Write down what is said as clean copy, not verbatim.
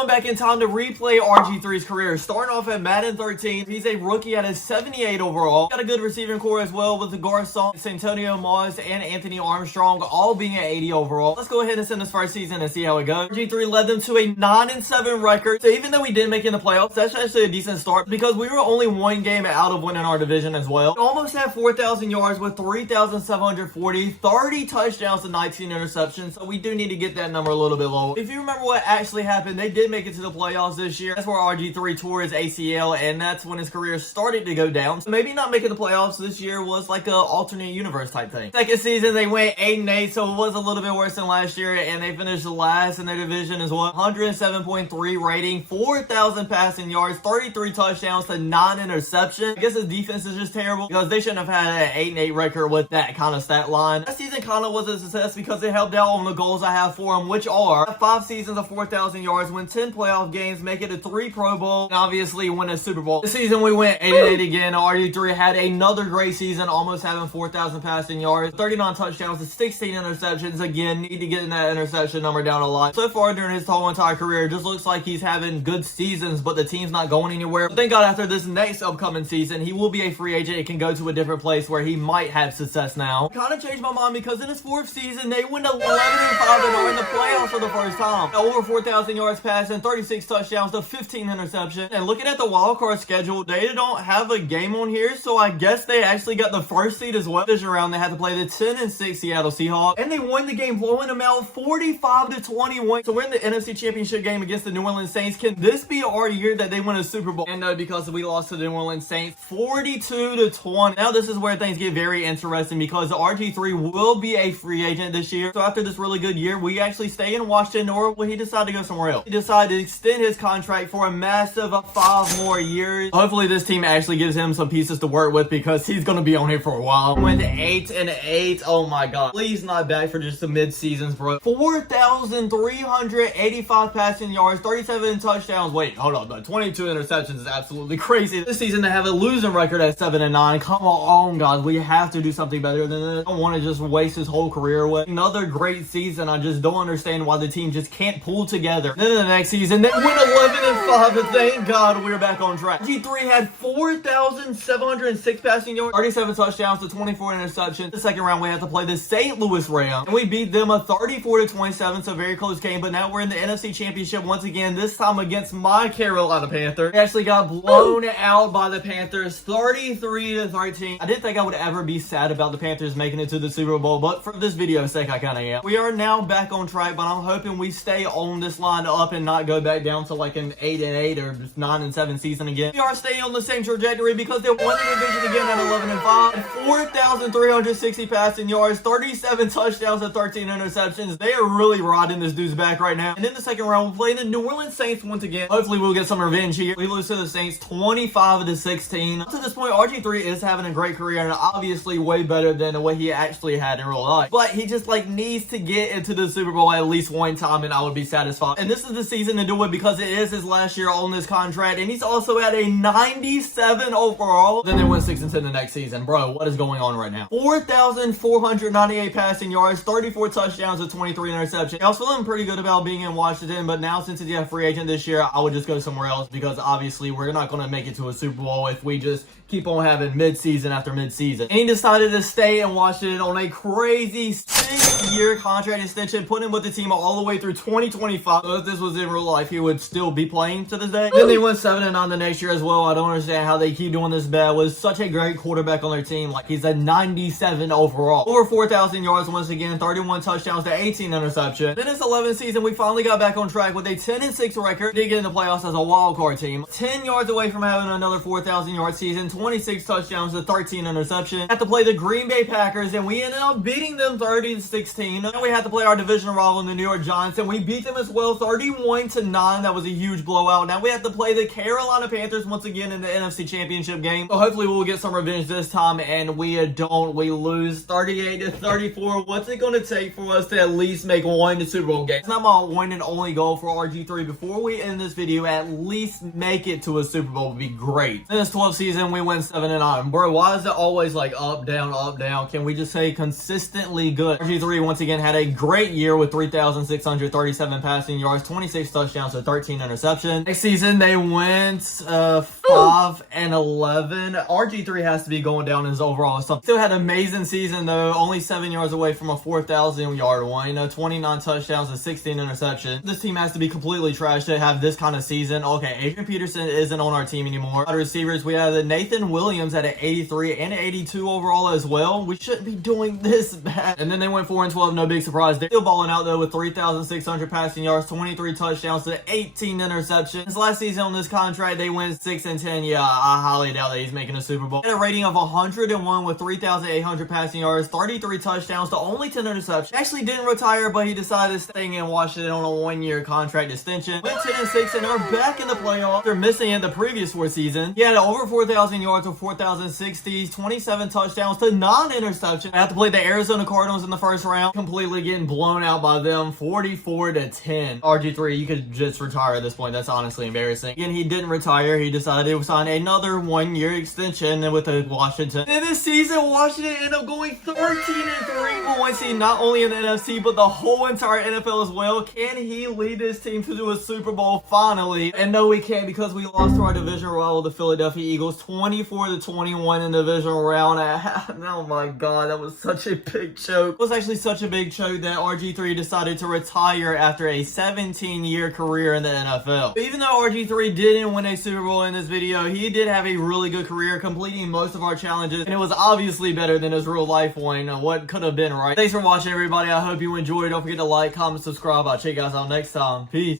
going back in time to replay RG3's career. Starting off at Madden 13, he's a rookie at a 78 overall. Got a good receiving core as well with the Garcon, Santonio Moss, and Anthony Armstrong all being at 80 overall. Let's go ahead and send this first season and see how it goes. RG3 led them to a 9-7 record. So even though we didn't make it in the playoffs, that's actually a decent start because we were only one game out of winning our division as well. We almost had 4,000 yards with 3,740, 30 touchdowns and 19 interceptions. So we do need to get that number a little bit lower. If you remember what actually happened, they did make it to the playoffs this year. That's where RG3 tore his ACL, and that's when his career started to go down. So maybe not making the playoffs this year was like a alternate universe type thing. Second season, they went 8-8, so it was a little bit worse than last year, and they finished last in their division as well. 107.3 rating, 4,000 passing yards, 33 touchdowns to 9 interceptions. I guess his defense is just terrible because they shouldn't have had an 8-8 record with that kind of stat line. That season kind of was a success because it helped out on the goals I have for him, which are 5 seasons of 4,000 yards, win 10 playoff games, make it to 3 Pro Bowl, and obviously win a Super Bowl. This season we went 8-8 again. RG3 had another great season, almost having 4,000 passing yards, 39 touchdowns to 16 interceptions. Again, need to get in that interception number down a lot. So far during his whole entire career, it just looks like he's having good seasons, but the team's not going anywhere. But thank God after this next upcoming season, he will be a free agent. It can go to a different place where he might have success now. Kind of changed my mind because in his 4th season, they went 11-5 and are in the playoffs for the first time. Over 4,000 yards passing, 36 touchdowns to 15 interceptions. And looking at the wildcard schedule, they don't have a game on here, so I guess they actually got the first seed as well. This round, they had to play the 10-6 Seattle Seahawks, and they won the game, blowing them out 45-21. So we're in the NFC Championship game against the New Orleans Saints. Can this be our year that they win a Super Bowl? And no, because we lost to the New Orleans Saints 42-20. Now this is where things get very interesting because RG3 will be a free agent this year. So after this really good year, we actually stay in Washington, or will he decide to go somewhere else? He decided to extend his contract for a massive 5 more years. Hopefully this team actually gives him some pieces to work with because he's going to be on here for a while. Went 8-8. Oh my god. Please not back for just the mid-seasons, bro. 4,385 passing yards, 37 touchdowns. Wait, hold on. No, 22 interceptions is absolutely crazy. This season they have a losing record at 7-9. Come on, guys. We have to do something better than this. I don't want to just waste his whole career away. Another great season. I just don't understand why the team just can't pull together. Then in the next season, they went 11-5, and thank God we're back on track. G3 had 4,706 passing yards, 37 touchdowns to 24 interceptions. The second round, we had to play the St. Louis Rams, and we beat them a 34-27, so very close game. But now we're in the NFC Championship once again, this time against my Carolina Panthers. We actually got blown out by the Panthers, 33-13. I didn't think I would ever be sad about the Panthers making it to the Super Bowl, but for this video's sake, I kind of am. We are now back on track, but I'm hoping we stay on this line up and not go back down to like an 8-8 or just 9-7 season again. We are staying on the same trajectory because they won the division again at 11-5, 4,360 passing yards, 37 touchdowns and 13 interceptions. They are really riding this dude's back right now. And in the second round, we're playing the New Orleans Saints once again. Hopefully we'll get some revenge here. We lose to the Saints 25-16. Up to this point, RG3 is having a great career and obviously way better than what he actually had in real life. But he just like needs to get into the Super Bowl at least one time and I would be satisfied. And this is the season to do it because it is his last year on this contract, and he's also at a 97 overall. Then they went 6-10 the next season. Bro, what is going on right now? 4,498 passing yards, 34 touchdowns and 23 interceptions. I was feeling pretty good about being in Washington, but now since he's a free agent this year, I would just go somewhere else because obviously we're not going to make it to a Super Bowl if we just keep on having mid-season after mid-season. And he decided to stay in Washington on a crazy 6-year contract extension, putting him with the team all the way through 2025. So if this was in real life, he would still be playing to this day. Then they went 7-9 the next year as well. I don't understand how they keep doing this bad with such a great quarterback on their team. Like, he's a 97 overall. Over 4,000 yards once again, 31 touchdowns to 18 interceptions. Then this 11th season, we finally got back on track with a 10-6 record. Did get in the playoffs as a wild card team. 10 yards away from having another 4,000 yard season, 26 touchdowns to 13 interceptions. Had to play the Green Bay Packers, and we ended up beating them 30-16. Then we had to play our division rival in the New York Giants, and we beat them as well, 31-9. That was a huge blowout. Now we have to play the Carolina Panthers once again in the NFC Championship game. So hopefully we'll get some revenge this time, and we don't. We lose 38-34. What's it going to take for us to at least make one Super Bowl game? It's not my one and only goal for RG3. Before we end this video, at least make it to a Super Bowl would be great. In this 12th season, we went 7-9. Bro, why is it always like up, down, up, down? Can we just say consistently good? RG3 once again had a great year with 3,637 passing yards, 26 6 touchdowns to 13 interceptions. Next season, they went 5-11. RG3 has to be going down in his overall stuff. Still had an amazing season, though. Only 7 yards away from a 4,000-yard one. 29 touchdowns and 16 interceptions. This team has to be completely trash to have this kind of season. Okay, Adrian Peterson isn't on our team anymore. Wide receivers, we have Nathan Williams at an 83 and an 82 overall as well. We shouldn't be doing this bad. And then they went 4-12, no big surprise. They're still balling out, though, with 3,600 passing yards, 23 touchdowns to 18 interceptions. This last season on this contract, they went 6-10. Yeah, I highly doubt that he's making a Super Bowl. He had a rating of 101 with 3,800 passing yards, 33 touchdowns to only 10 interceptions. He actually didn't retire, but he decided to stay in Washington on a 1-year contract extension. Went 10-6 and are back in the playoffs after missing it the previous 4 seasons. He had over 4,000 yards with 4,060, 27 touchdowns to 9 interceptions. I have to play the Arizona Cardinals in the first round, completely getting blown out by them, 44-10. RG3, you could just retire at this point. That's honestly embarrassing. Again, he didn't retire. He decided to sign another 1-year extension with the Washington. And this season, Washington ended up going 13-3, going see not only in the NFC, but the whole entire NFL as well. Can he lead this team to do a Super Bowl finally? And no, we can't, because we lost to our division rival, the Philadelphia Eagles, 24-21 in the divisional round. Oh my God, that was such a big choke. It was actually such a big choke that RG3 decided to retire after a 17-year career in the NFL. But even though RG3 didn't win a Super Bowl in this video, he did have a really good career, completing most of our challenges, and it was obviously better than his real life one. What could have been, right? Thanks for watching, everybody. I hope you enjoyed. Don't forget to like, comment, subscribe. I'll check you guys out next time. Peace.